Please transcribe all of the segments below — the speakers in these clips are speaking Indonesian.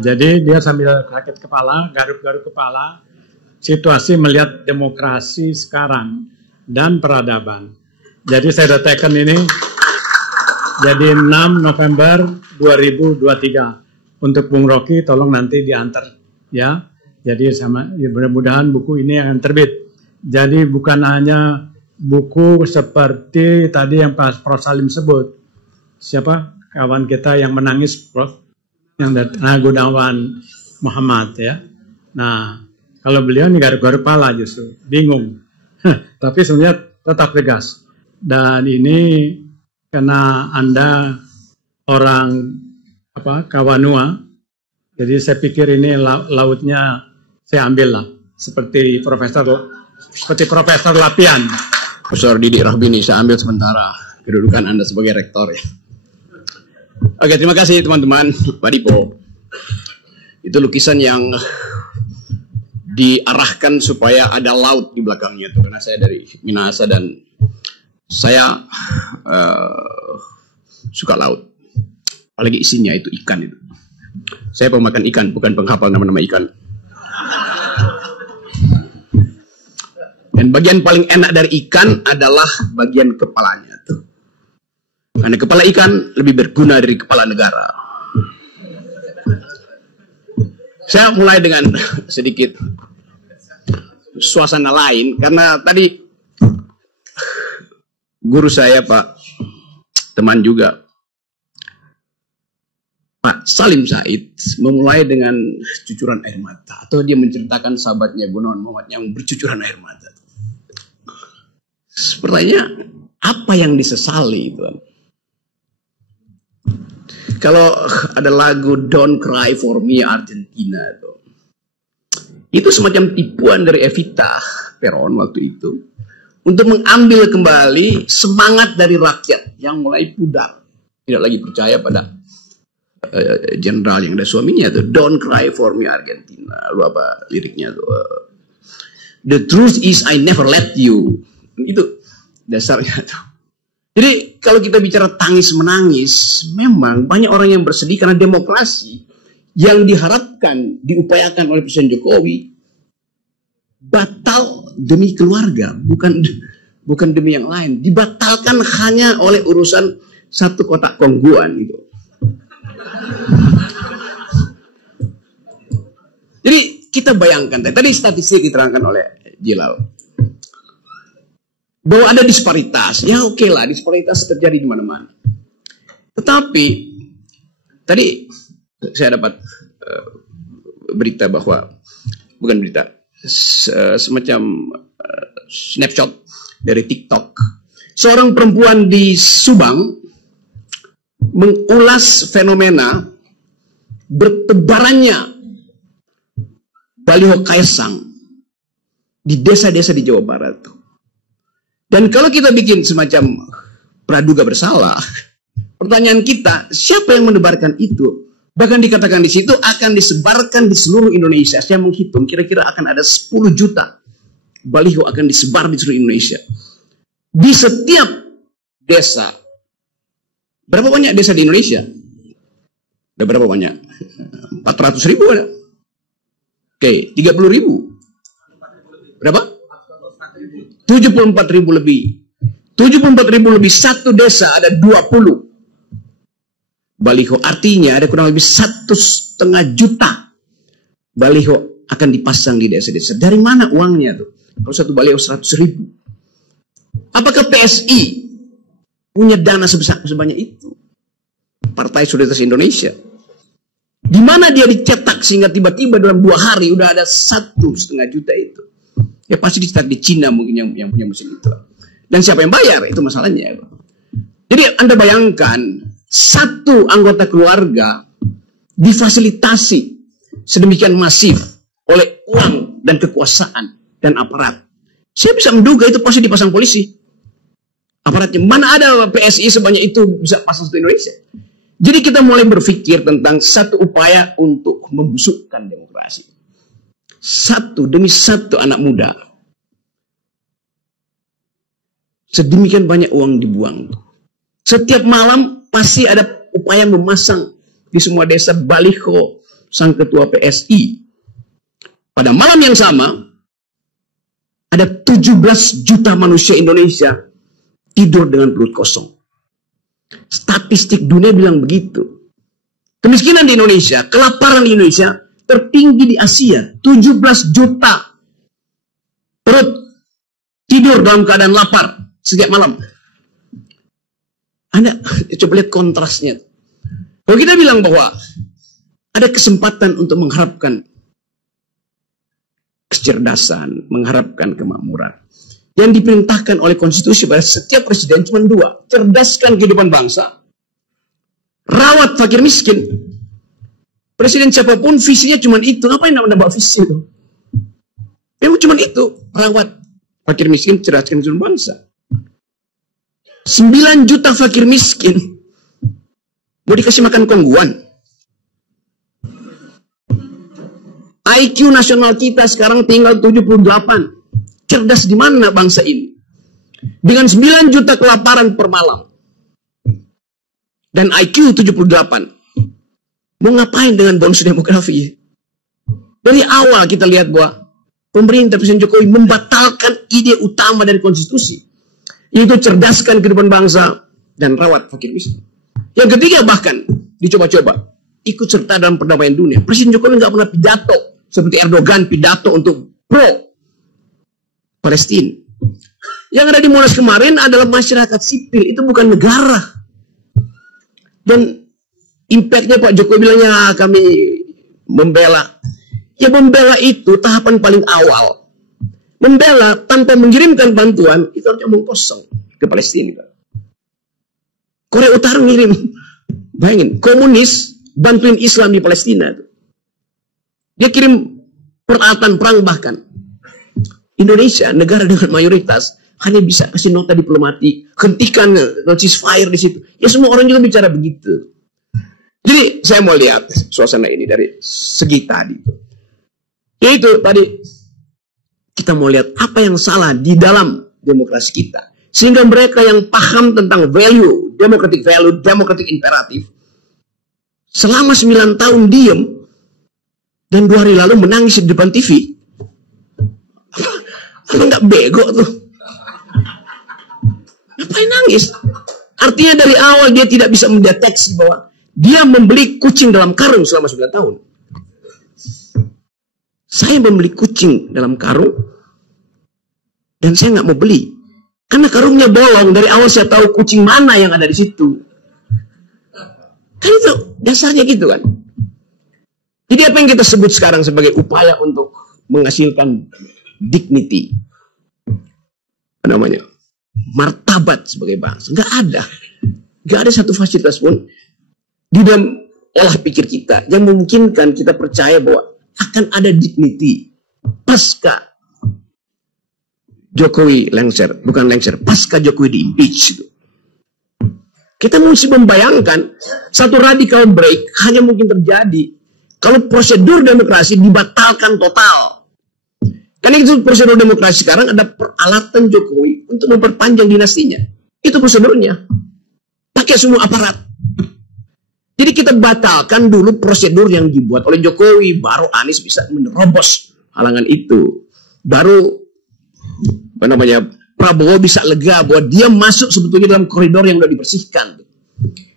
Jadi dia sambil sakit kepala, garuk-garuk kepala, situasi melihat demokrasi sekarang dan peradaban. Jadi saya datakan ini jadi 6 November 2023. Untuk Bung Rocky tolong nanti diantar ya. Jadi sama ya, mudah-mudahan buku ini akan terbit. Jadi bukan hanya buku seperti tadi yang Pak Prof Salim sebut. Siapa kawan kita yang menangis, Prof? Yang Gunawan Muhammad ya. Nah, kalau beliau ini garuk-garuk kepala justru, bingung. Tapi sebenarnya tetap tegas. Dan ini karena Anda orang Kawanua, jadi saya pikir ini lautnya saya ambil lah, seperti Profesor Lapian. Profesor Didik Rahbini, saya ambil sementara kedudukan Anda sebagai rektor ya. Oke, terima kasih teman-teman. Pak Dipo, itu lukisan yang diarahkan supaya ada laut di belakangnya tuh, karena saya dari Minahasa dan saya suka laut, apalagi isinya itu ikan itu. Saya pemakan ikan, bukan penghafal nama-nama ikan. Dan bagian paling enak dari ikan adalah bagian kepalanya tuh. Karena kepala ikan lebih berguna dari kepala negara. Saya mulai dengan sedikit suasana lain, karena tadi guru saya, Pak, teman juga, Pak Salim Said, memulai dengan cucuran air mata. Atau dia menceritakan sahabatnya Gunawan Muhammad yang bercucuran air mata. Sepertinya apa yang disesali itu? Kalau ada lagu Don't Cry For Me Argentina itu semacam tipuan dari Evita Peron waktu itu untuk mengambil kembali semangat dari rakyat yang mulai pudar, tidak lagi percaya pada jenderal yang ada suaminya tuh. Don't Cry For Me Argentina, lu apa liriknya tuh? The truth is I never let you. Itu dasarnya tuh. Jadi kalau kita bicara tangis-menangis, memang banyak orang yang bersedih karena demokrasi yang diharapkan, diupayakan oleh Presiden Jokowi batal demi keluarga, bukan demi yang lain. Dibatalkan hanya oleh urusan satu kotak kongguan gitu. Jadi kita bayangkan, tadi statistik diterangkan oleh Jilal, bahwa ada disparitas. Ya oke lah, disparitas terjadi di mana-mana. Tetapi tadi saya dapat berita bahwa, bukan berita, semacam snapshot dari TikTok. Seorang perempuan di Subang mengulas fenomena bertebarannya baliho Kaisang di desa-desa di Jawa Barat. Dan kalau kita bikin semacam praduga bersalah, pertanyaan kita, siapa yang menebarkan itu? Bahkan dikatakan di situ akan disebarkan di seluruh Indonesia. Saya menghitung kira-kira akan ada 10 juta baliho akan disebar di seluruh Indonesia. Di setiap desa. Berapa banyak desa di Indonesia? Ada berapa banyak? 400.000 ada. Oke, 30.000. Berapa? 74.000 lebih. 74.000 lebih, satu desa ada 20 baliho. Artinya ada kurang lebih 1,5 juta baliho akan dipasang di desa-desa. Dari mana uangnya tuh? Kalau satu baliho 100.000. Apakah PSI punya dana sebanyak itu? Partai Solidaritas Indonesia. Di mana dia dicetak sehingga tiba-tiba dalam 2 hari udah ada 1,5 juta itu? Ya pasti dicetak di Cina mungkin yang punya mesin itu. Dan siapa yang bayar? Itu masalahnya. Jadi Anda bayangkan, satu anggota keluarga difasilitasi sedemikian masif oleh uang dan kekuasaan dan aparat. Saya bisa menduga itu pasti dipasang polisi. Aparatnya. Mana ada PSI sebanyak itu bisa pasang satu Indonesia? Jadi kita mulai berpikir tentang satu upaya untuk membusukkan demokrasi. Satu demi satu anak muda. Sedemikian banyak uang dibuang. Setiap malam pasti ada upaya memasang di semua desa baliho sang ketua PSI. Pada malam yang sama, ada 17 juta manusia Indonesia tidur dengan perut kosong. Statistik dunia bilang begitu. Kemiskinan di Indonesia, kelaparan di Indonesia tertinggi di Asia. 17 juta perut tidur dalam keadaan lapar setiap malam. Anda coba lihat kontrasnya. Kalau kita bilang bahwa ada kesempatan untuk mengharapkan kecerdasan, mengharapkan kemakmuran. Yang diperintahkan oleh konstitusi pada setiap presiden cuma dua. Cerdaskan kehidupan bangsa, rawat fakir miskin. Presiden siapapun visinya cuma itu. Ngapain nambah visi itu? Memang cuma itu. Rawat fakir miskin, cerdaskan kehidupan bangsa. 9 juta fakir miskin mau dikasih makan kongguan. IQ nasional kita sekarang tinggal 78. Cerdas di mana bangsa ini? Dengan 9 juta kelaparan per malam. Dan IQ 78. Mau ngapain dengan bonus demografi? Dari awal kita lihat bahwa pemerintah Presiden Jokowi membatalkan ide utama dari konstitusi. Yaitu cerdaskan kehidupan bangsa dan rawat fakir miskin. Yang ketiga bahkan dicoba-coba ikut serta dalam perdamaian dunia. Presiden Jokowi nggak pernah pidato seperti Erdogan pidato untuk pro Palestina. Yang ada di Monas kemarin adalah masyarakat sipil, itu bukan negara. Dan impactnya Pak Jokowi bilangnya kami membela. Ya membela itu tahapan paling awal. Membela tanpa mengirimkan bantuan itu harus omong kosong ke Palestina. Korea Utara ngirim, bayangin, komunis bantuin Islam di Palestina. Dia kirim peralatan perang bahkan. Indonesia, negara dengan mayoritas, hanya bisa kasih nota diplomatik, hentikan ceasefire di situ. Ya semua orang juga bicara begitu. Jadi saya mau lihat suasana ini dari segi tadi. Yaitu tadi kita mau lihat apa yang salah di dalam demokrasi kita. Sehingga mereka yang paham tentang value, democratic imperatif, selama 9 tahun diem, dan 2 hari lalu menangis di depan TV. Apa nggak bego tuh? Ngapain nangis? Artinya dari awal dia tidak bisa mendeteksi bahwa dia membeli kucing dalam karung selama 9 tahun. Saya membeli kucing dalam karung dan saya nggak mau beli karena karungnya bolong. Dari awal saya tahu kucing mana yang ada di situ. Kan itu dasarnya gitu kan. Jadi apa yang kita sebut sekarang sebagai upaya untuk menghasilkan dignity, apa namanya, martabat sebagai bangsa, nggak ada satu fasilitas pun di dalam olah pikir kita yang memungkinkan kita percaya bahwa akan ada dignity pasca Jokowi pasca Jokowi di-impeach. Kita mesti membayangkan satu radical break hanya mungkin terjadi kalau prosedur demokrasi dibatalkan total. Karena itu prosedur demokrasi sekarang ada peralatan Jokowi untuk memperpanjang dinastinya. Itu prosedurnya. Pakai semua aparat. Jadi kita batalkan dulu prosedur yang dibuat oleh Jokowi, baru Anies bisa menerobos halangan itu. Baru Prabowo bisa lega bahwa dia masuk sebetulnya dalam koridor yang sudah dibersihkan.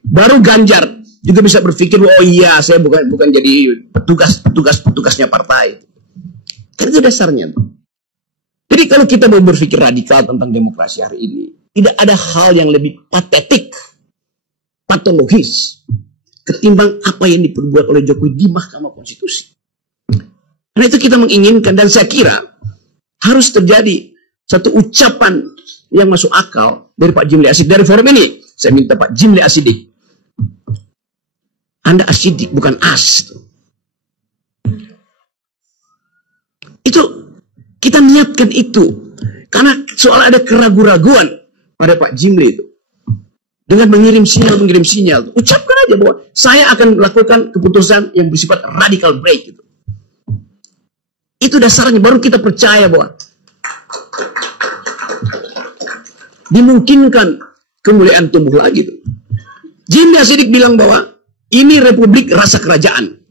Baru Ganjar juga bisa berpikir, oh iya saya bukan jadi petugasnya partai. Karena itu dasarnya. Jadi kalau kita mau berpikir radikal tentang demokrasi hari ini, tidak ada hal yang lebih patetik, patologis ketimbang apa yang diperbuat oleh Jokowi di Mahkamah Konstitusi. Karena itu kita menginginkan, dan saya kira harus terjadi satu ucapan yang masuk akal dari Pak Jimli Asidik. Dari forum ini, saya minta Pak Jimli Asidik, Anda asidik, bukan as. Itu, kita niatkan itu. Karena soal ada keraguan-raguan pada Pak Jimli itu. Dengan mengirim sinyal. Ucapkan aja bahwa saya akan melakukan keputusan yang bersifat radical break. Gitu. Itu dasarnya, baru kita percaya bahwa dimungkinkan kemuliaan tumbuh lagi. Tuh. Jimli Asidik bilang bahwa ini republik rasa kerajaan.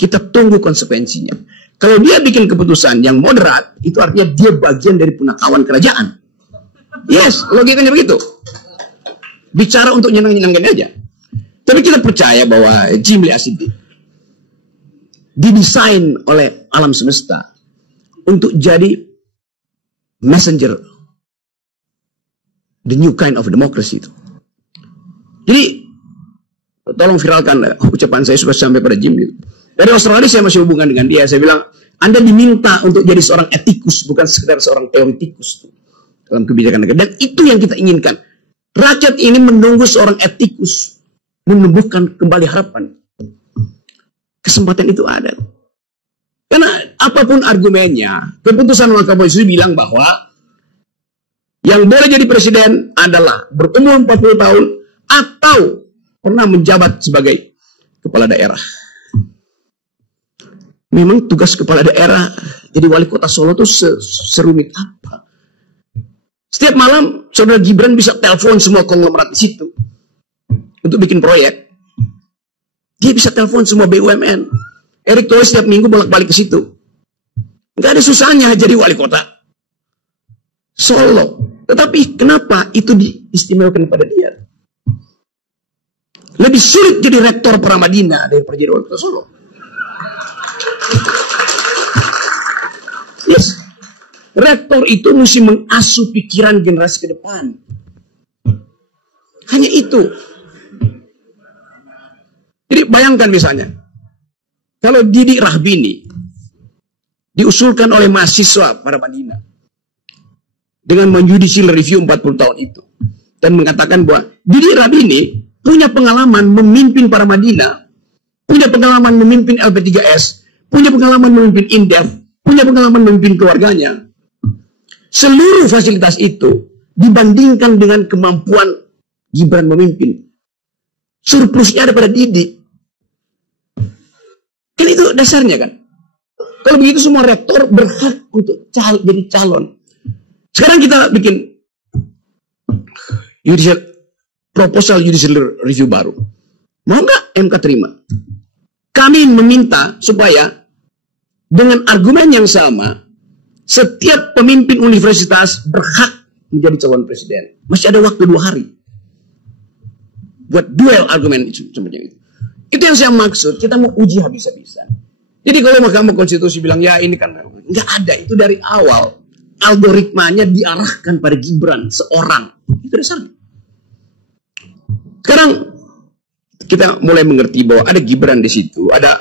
Kita tunggu konsekuensinya. Kalau dia bikin keputusan yang moderat, itu artinya dia bagian dari punakawan kerajaan. Yes, logikanya begitu. Bicara untuk nyenang-nyenangkan aja. Tapi kita percaya bahwa Jim Lee Asidik didesain oleh alam semesta untuk jadi messenger the new kind of democracy itu. Jadi tolong viralkan ucapan saya supaya sampai pada Jim itu. Dari Australia saya masih hubungan dengan dia. Saya bilang, Anda diminta untuk jadi seorang etikus, bukan sekedar seorang teoretikus dalam kebijakan negara. Dan itu yang kita inginkan. Rakyat ini menunggu seorang etikus menumbuhkan kembali harapan. Kesempatan itu ada. Karena apapun argumennya, keputusan Mahkamah Konstitusi bilang bahwa yang boleh jadi presiden adalah berumur 40 tahun atau pernah menjabat sebagai kepala daerah. Memang tugas kepala daerah jadi wali kota Solo itu serumit apa? Setiap malam saudara Gibran bisa telepon semua konglomerat di situ untuk bikin proyek. Dia bisa telepon semua BUMN. Erick Thohir setiap minggu bolak-balik ke situ. Nggak ada susahnya jadi wali kota Solo. Tetapi kenapa itu diistimewakan pada dia? Lebih sulit jadi rektor Pramadina daripada jadi wali kota Solo. Yes. Rektor itu mesti mengasuh pikiran generasi ke depan. Hanya itu. Jadi bayangkan misalnya, kalau Didi Rahbini diusulkan oleh mahasiswa pada Madinah dengan menjudicial review 40 tahun itu dan mengatakan bahwa Didi Rahbini punya pengalaman memimpin para Madinah, punya pengalaman memimpin LP3S, punya pengalaman memimpin Indef, punya pengalaman memimpin keluarganya. Seluruh fasilitas itu dibandingkan dengan kemampuan Gibran memimpin, surplusnya ada pada Didi. Kan itu dasarnya kan. Kalau begitu semua rektor berhak untuk jadi calon. Sekarang kita bikin proposal judicial review baru. Mau nggak MK terima? Kami meminta supaya dengan argumen yang sama, setiap pemimpin universitas berhak menjadi calon presiden. Masih ada waktu 2 hari. Buat duel argumen itu. Itu yang saya maksud. Kita mau uji habis-habisan. Jadi kalau Mahkamah Konstitusi bilang, ya ini kan nggak ada. Itu dari awal. Algoritmanya diarahkan pada Gibran seorang. Itu dasarnya. Sekarang kita mulai mengerti bahwa ada Gibran di situ. Ada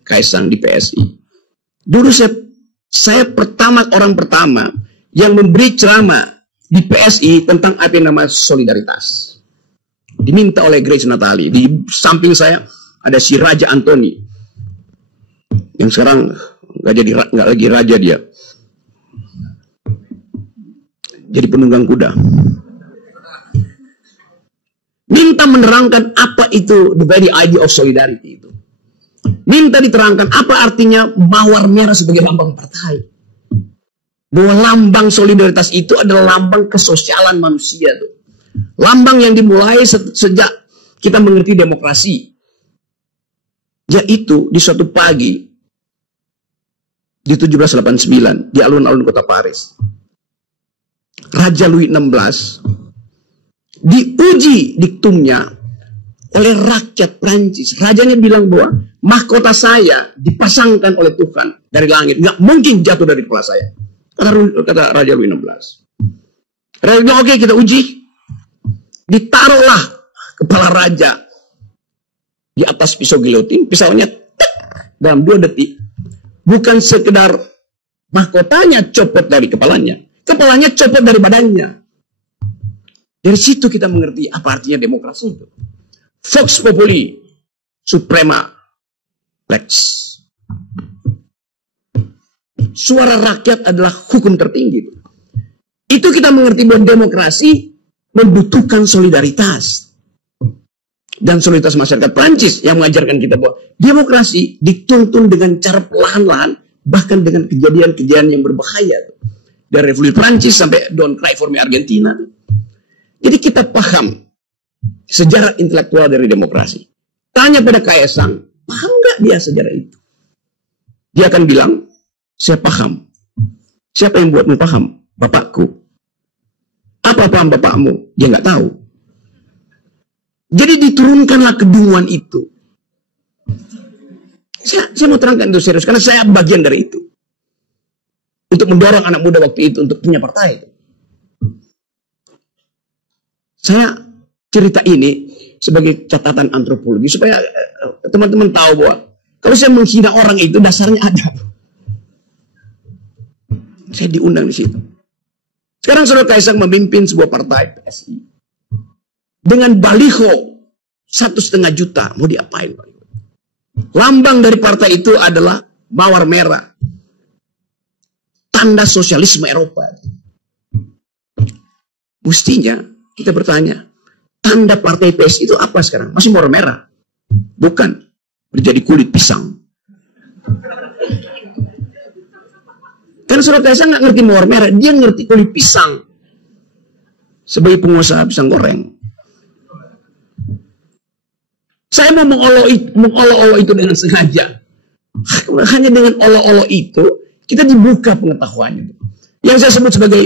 Kaisang di PSI. Dulu saya orang pertama yang memberi ceramah di PSI tentang apa yang namanya solidaritas. Diminta oleh Grace Natali. Di samping saya ada si Raja Antoni, yang sekarang nggak lagi raja dia, jadi penunggang kuda. Minta menerangkan apa itu the very idea of solidarity itu. Minta diterangkan apa artinya mawar merah sebagai lambang partai. Bahwa lambang solidaritas itu adalah lambang kesosialan manusia tuh. Lambang yang dimulai sejak kita mengerti demokrasi. Yaitu di suatu pagi di 1789 di alun-alun kota Paris, Raja Louis XVI diuji diktumnya oleh rakyat Prancis. Rajanya bilang bahwa mahkota saya dipasangkan oleh Tuhan dari langit, nggak mungkin jatuh dari kepala saya. Kata Raja Louis XVI. Raja bilang, oke, kita uji. Ditaruhlah kepala raja di atas pisau gilotin, pisaunya dalam 2 detik. Bukan sekedar mahkotanya copot dari kepalanya copot dari badannya. Dari situ kita mengerti apa artinya demokrasi itu. Vox populi suprema lex. Suara rakyat adalah hukum tertinggi. Itu kita mengerti bahwa demokrasi membutuhkan solidaritas. Dan solidaritas masyarakat Prancis yang mengajarkan kita bahwa demokrasi dituntun dengan cara perlahan-lahan, bahkan dengan kejadian-kejadian yang berbahaya. Dari revolusi Prancis sampai Don't Cry for Me Argentina. Jadi kita paham sejarah intelektual dari demokrasi. Tanya pada Kaisang, paham nggak dia sejarah itu? Dia akan bilang, saya paham. Siapa yang buatmu paham? Bapakku. Apa paham bapakmu? Dia nggak tahu. Jadi diturunkanlah kedunguan itu. Saya mau terangkan itu serius, karena saya bagian dari itu. Untuk mendorong anak muda waktu itu untuk punya partai. Saya cerita ini sebagai catatan antropologi supaya teman-teman tahu bahwa kalau saya menghina orang itu dasarnya ada. Saya diundang di situ. Sekarang Saudara Kaisang memimpin sebuah partai PSI dengan baliho 1,5 juta. Mau diapain? Lambang dari partai itu adalah mawar merah, tanda sosialisme Eropa. Mestinya kita bertanya, tanda partai PSI itu apa sekarang? Masih mawar merah? Bukan, menjadi kulit pisang. Karena Saudara Kaisang nggak ngerti mawar merah, dia ngerti kulit pisang. Sebagai pengusaha pisang goreng. Saya mau mengolok-olok itu dengan sengaja. Hanya dengan olok-olok itu, kita dibuka pengetahuannya. Yang saya sebut sebagai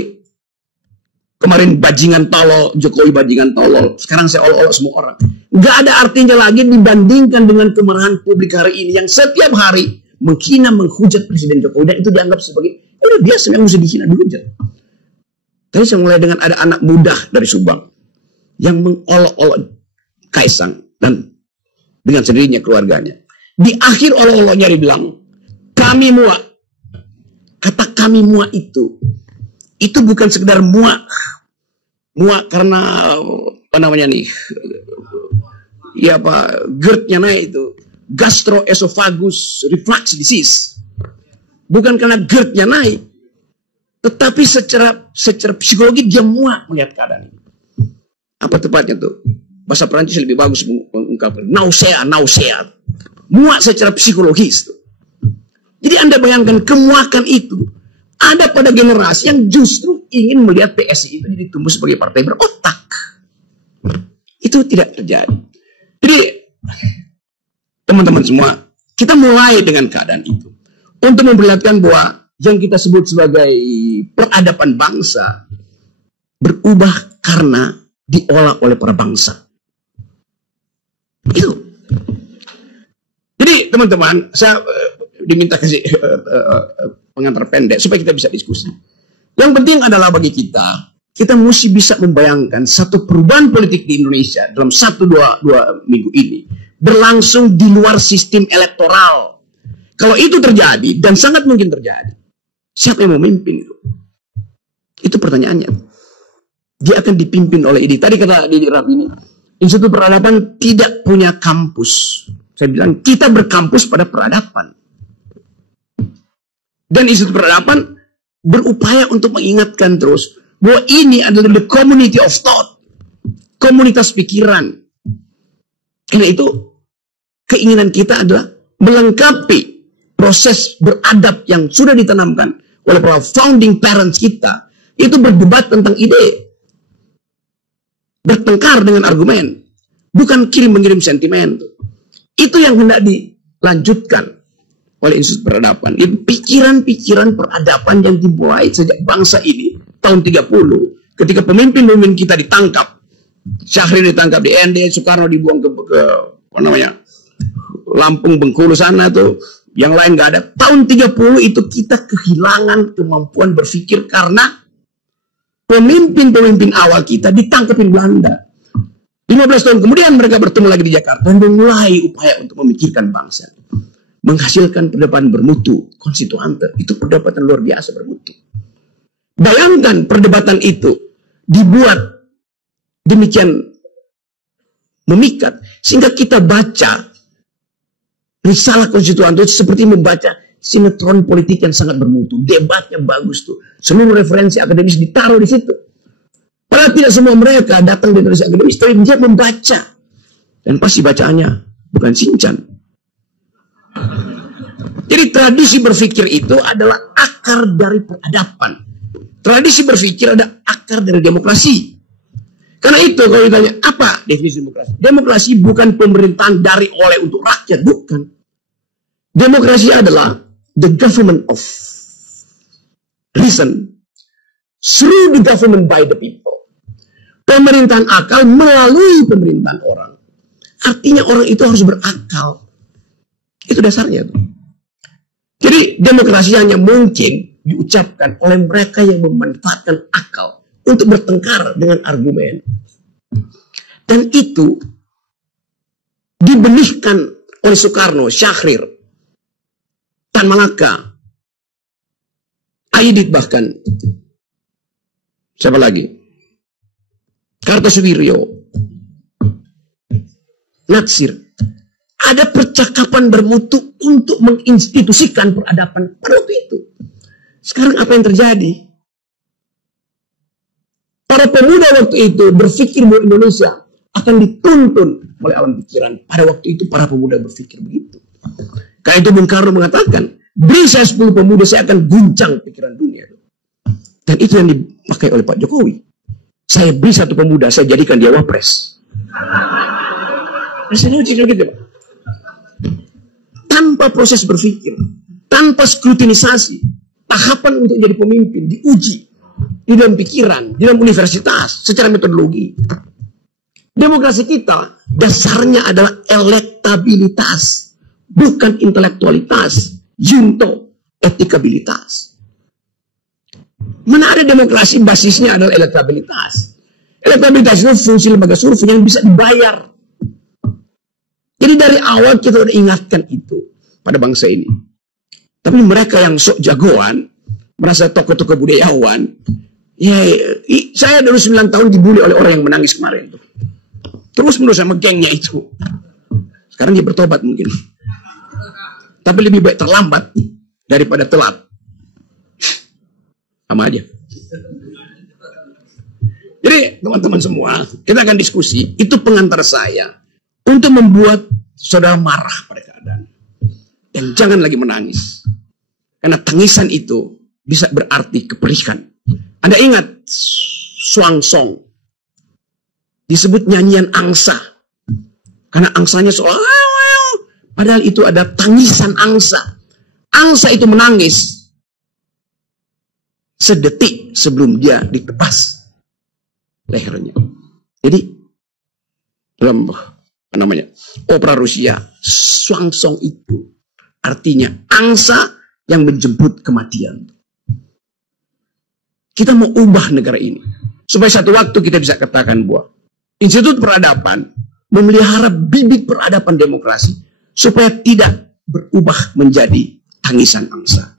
kemarin bajingan tolol, Jokowi bajingan tolol. Sekarang saya olok-olok semua orang. Nggak ada artinya lagi dibandingkan dengan kemarahan publik hari ini yang setiap hari menghina, menghujat Presiden Jokowi. Dan itu dianggap sebagai udah biasa yang mesti dihina dulu aja. Tadi saya mulai dengan ada anak muda dari Subang yang mengolok-olok Kaisang dan dengan sendirinya keluarganya. Di akhir olok-oloknya dia bilang, kami muak. Kata kami muak itu bukan sekedar muak. Muak karena apa namanya nih? Ya apa? GERD-nya naik itu. Gastroesophagus reflux disease. Bukan karena GERD-nya naik. Tetapi secara psikologi dia muak melihat keadaan ini. Apa tepatnya tuh? Bahasa Perancis lebih bagus mengungkapkan. Nausea. Muak secara psikologis tuh. Jadi Anda bayangkan kemuakan itu ada pada generasi yang justru ingin melihat PSI itu jadi tumbuh sebagai partai berotak. Itu tidak terjadi. Jadi teman-teman semua, kita mulai dengan keadaan itu. Untuk memperlihatkan bahwa yang kita sebut sebagai peradaban bangsa berubah karena diolah oleh para bangsa. Itu. Jadi teman-teman, saya diminta kasih pengantar pendek supaya kita bisa diskusi. Yang penting adalah bagi kita mesti bisa membayangkan satu perubahan politik di Indonesia dalam 1-2 minggu ini berlangsung di luar sistem elektoral. Kalau itu terjadi, dan sangat mungkin terjadi, siapa yang memimpin itu? Itu pertanyaannya. Dia akan dipimpin oleh ini. Tadi kata Didi Rabbini, Institut Peradaban tidak punya kampus. Saya bilang, kita berkampus pada peradaban. Dan Institut Peradaban berupaya untuk mengingatkan terus bahwa ini adalah the community of thought. Komunitas pikiran. Karena itu, keinginan kita adalah melengkapi proses beradab yang sudah ditanamkan oleh para founding parents kita. Itu berdebat tentang ide. Bertengkar dengan argumen. Bukan kirim-mengirim sentimen. Itu yang hendak dilanjutkan oleh Institut Peradaban. Pikiran-pikiran peradaban yang dimulai sejak bangsa ini tahun 30. Ketika pemimpin-pemimpin kita ditangkap. Syahrir ditangkap di ND, Soekarno dibuang ke apa namanya, Lampung, Bengkulu sana tuh. Yang lain nggak ada. Tahun 30 itu kita kehilangan kemampuan berpikir karena pemimpin-pemimpin awal kita ditangkapin Belanda. 15 tahun kemudian mereka bertemu lagi di Jakarta dan memulai upaya untuk memikirkan bangsa. Menghasilkan perdebatan bermutu, konstituante. Itu perdebatan luar biasa bermutu. Bayangkan perdebatan itu dibuat demikian memikat sehingga kita baca risalah konstituante itu seperti membaca sinetron politik yang sangat bermutu. Debatnya bagus tuh. Seluruh referensi akademis ditaruh di situ. Padahal tidak semua mereka datang dari referensi akademis, tapi dia membaca. Dan pasti bacaannya bukan Sinchan. Jadi tradisi berpikir itu adalah akar dari peradaban. Tradisi berpikir ada akar dari demokrasi. Karena itu kalau ditanya, apa definisi demokrasi? Demokrasi bukan pemerintahan dari oleh untuk rakyat, bukan. Demokrasi adalah the government of reason through the government by the people. Pemerintahan akal melalui pemerintahan orang. Artinya orang itu harus berakal. Itu dasarnya tuh. Jadi demokrasi hanya mungkin diucapkan oleh mereka yang memanfaatkan akal untuk bertengkar dengan argumen. Dan itu dibenihkan oleh Soekarno, Syahrir, Tan Malaka, Aidit bahkan. Siapa lagi? Kartosuwiryo, Natsir. Ada percakapan bermutu untuk menginstitusikan peradaban pada waktu itu. Sekarang apa yang terjadi? Para pemuda waktu itu berpikir bahwa Indonesia akan dituntun oleh alam pikiran. Pada waktu itu para pemuda berpikir begitu. Karena itu Bung Karno mengatakan, beri saya 10 pemuda, saya akan guncang pikiran dunia. Dan itu yang dipakai oleh Pak Jokowi. Saya beri 1 pemuda, saya jadikan dia wapres. Rasanya logiknya gitu, Pak. Tanpa proses berpikir, tanpa skrutinisasi, tahapan untuk jadi pemimpin diuji di dalam pikiran, di dalam universitas, secara metodologi. Demokrasi kita dasarnya adalah elektabilitas, bukan intelektualitas, junto, etikabilitas. Mana ada demokrasi basisnya adalah elektabilitas. Elektabilitas itu fungsi lembaga survei yang bisa dibayar. Jadi dari awal kita udah ingatkan itu pada bangsa ini. Tapi mereka yang sok jagoan, merasa tokoh-tokoh budayawan, ya, saya dulu 9 tahun dibully oleh orang yang menangis kemarin tuh. Terus menerus sama gengnya itu. Sekarang dia bertobat mungkin. Tapi lebih baik terlambat daripada telat. Sama aja. Jadi teman-teman semua, kita akan diskusi. Itu pengantar saya untuk membuat saudara marah pada keadaan. Dan jangan lagi menangis. Karena tangisan itu bisa berarti keperikan. Anda ingat Swangsong disebut nyanyian angsa. Karena angsanya seolah, padahal itu ada tangisan angsa. Angsa itu menangis sedetik sebelum dia ditebas lehernya. Jadi dalam opera Rusia, Swangsong itu artinya angsa yang menjemput kematian. Kita mau ubah negara ini supaya satu waktu kita bisa katakan bahwa Institut Peradaban memelihara bibit peradaban demokrasi supaya tidak berubah menjadi tangisan angsa.